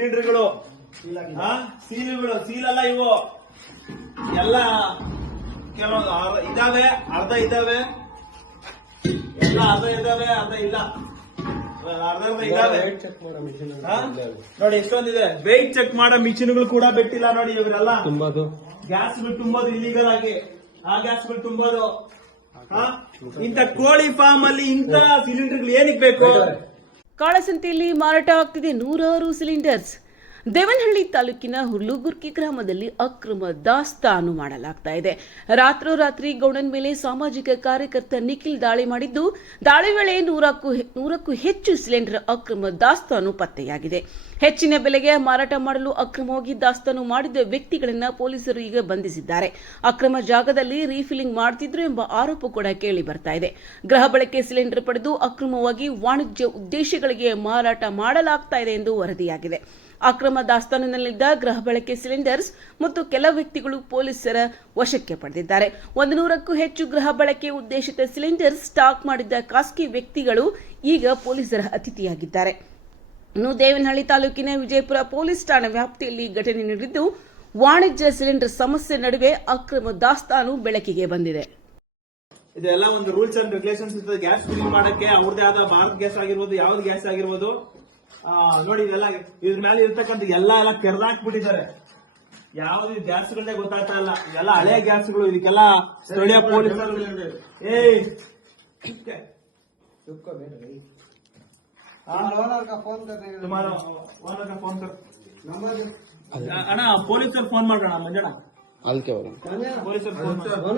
ಸಿಲಿಂಡರ್ಗಳು, ಸೀಲಲ್ಲ ಇವು ಎಲ್ಲ. ಕೆಲವೊಂದು ಇದಾವೆ, ಅರ್ಧ ಇದಾವೆ, ಎಲ್ಲ ಅರ್ಧ ಇದಾವೆ, ಅರ್ಧ ಇಲ್ಲ, ಅರ್ಧ ಇದಾವೆ. ನೋಡಿ ಎಷ್ಟೊಂದಿದೆ. ವೆಯ್ಟ್ ಚೆಕ್ ಮಾಡೋ ಮಿಷಿನ್ಗಳು ಕೂಡ ಬಿಟ್ಟಿಲ್ಲ ನೋಡಿ. ಇವರೆಲ್ಲ ಗ್ಯಾಸ್ಗಳು ತುಂಬೋದು ಇಲ್ಲಿಗಲ್ ಆಗಿ, ಆ ಗ್ಯಾಸ್ಗಳು ತುಂಬೋದು. ಇಂಥ ಕೋಳಿ ಫಾರ್ಮ್ ಅಲ್ಲಿ ಇಂಥ ಸಿಲಿಂಡರ್ಗಳು ಏನಕ್ಕೆ ಬೇಕು? ಕಾಳಸಂತೆಯಲ್ಲಿ ಮಾರಾಟ ಆಗ್ತಿದೆ ನೂರಾರು ಸಿಲಿಂಡರ್ಸ್. ದೇವನಹಳ್ಳಿ ತಾಲೂಕಿನ ಹುರ್ಲುಗುರ್ಕಿ ಗ್ರಾಮದಲ್ಲಿ ಅಕ್ರಮ ದಾಸ್ತಾನು ಮಾಡಲಾಗ್ತಾ ಇದೆ. ರಾತ್ರೋರಾತ್ರಿ ಗೌಡನ್ ಮೇಲೆ ಸಾಮಾಜಿಕ ಕಾರ್ಯಕರ್ತ ನಿಖಿಲ್ ದಾಳಿ ಮಾಡಿದ್ದು, ದಾಳಿ ವೇಳೆ 100ಕ್ಕೂ ಹೆಚ್ಚು ಸಿಲಿಂಡರ್ ಅಕ್ರಮ ದಾಸ್ತಾನು ಪತ್ತೆಯಾಗಿದೆ. ಹೆಚ್ಚಿನ ಬೆಲೆಗೆ ಮಾರಾಟ ಮಾಡಲು ಅಕ್ರಮವಾಗಿ ದಾಸ್ತಾನು ಮಾಡಿದ ವ್ಯಕ್ತಿಗಳನ್ನ ಪೊಲೀಸರು ಈಗ ಬಂಧಿಸಿದ್ದಾರೆ. ಅಕ್ರಮ ಜಾಗದಲ್ಲಿ ರೀಫಿಲಿಂಗ್ ಮಾಡ್ತಿದ್ರು ಎಂಬ ಆರೋಪ ಕೂಡ ಕೇಳಿ ಬರ್ತಾ ಇದೆ. ಗೃಹ ಬಳಕೆ ಸಿಲಿಂಡರ್ ಪಡೆದು ಅಕ್ರಮವಾಗಿ ವಾಣಿಜ್ಯ ಉದ್ದೇಶಗಳಿಗೆ ಮಾರಾಟ ಮಾಡಲಾಗ್ತಾ ಇದೆ ಎಂದು ವರದಿಯಾಗಿದೆ. ಅಕ್ರಮ ದಾಸ್ತಾನಿನಲ್ಲಿದ್ದ ಗೃಹ ಬಳಕೆ ಸಿಲಿಂಡರ್ಸ್ ಮತ್ತು ಕೆಲ ವ್ಯಕ್ತಿಗಳು ಪೊಲೀಸರ ವಶಕ್ಕೆ ಪಡೆದಿದ್ದಾರೆ. 100ಕ್ಕೂ ಹೆಚ್ಚು ಗೃಹ ಬಳಕೆ ಉದ್ದೇಶಿತ ಸಿಲಿಂಡರ್ಸ್ ಸ್ಟಾಕ್ ಮಾಡಿದ್ದ ಖಾಸಗಿ ವ್ಯಕ್ತಿಗಳು ಈಗ ಪೊಲೀಸರ ಅತಿಥಿಯಾಗಿದ್ದಾರೆ. ಇನ್ನು ದೇವನಹಳ್ಳಿ ತಾಲೂಕಿನ ವಿಜಯಪುರ ಪೊಲೀಸ್ ಠಾಣಾ ವ್ಯಾಪ್ತಿಯಲ್ಲಿ ಘಟನೆ ನಡೆದಿದ್ದು, ವಾಣಿಜ್ಯ ಸಿಲಿಂಡರ್ ಸಮಸ್ಯೆ ನಡುವೆ ಅಕ್ರಮ ದಾಸ್ತಾನು ಬೆಳಕಿಗೆ ಬಂದಿದೆ. ಇದೆಲ್ಲ ಒಂದು ರೂಲ್ಸ್ ಅಂಡ್ ರೆಗ್ಯುಲೇಷನ್ಸ್ ಇರ್ತದೆ. ಗ್ಯಾಸ್ ಫಿಲ್ಲಿಂಗ್ ಮಾಡಕ್ಕೆ ಅವ್ರದೇ ಆದ ಭಾರತ್ ಗ್ಯಾಸ್ ಆಗಿರ್ಬೋದು, ಯಾವ್ದು ಗ್ಯಾಸ್ ಆಗಿರ್ಬೋದು, ನೋಡಿ ಇದೆಲ್ಲ ಇದ್ರ ಮೇಲೆ ಇರ್ತಕ್ಕಂಥ ಎಲ್ಲ ಕೆರೆದಾಕ್ಬಿಟ್ಟಿದ್ದಾರೆ. ಯಾವ್ದು ಗ್ಯಾಸ್ಗಳನ್ನೇ ಗೊತ್ತಾಗ್ತಾ ಇಲ್ಲ. ಎಲ್ಲ ಹಳೆ ಗ್ಯಾಸ್ಗಳು. ಇದಕ್ಕೆಲ್ಲ ಸ್ಥಳೀಯ ಪೊಲೀಸರು ಅಣ್ಣ ಪೊಲೀಸರು ಫೋನ್ ಮಾಡೋಣ ಮಂಜಣ್ಣ. ಪೊಲೀಸರು ಫೋನ್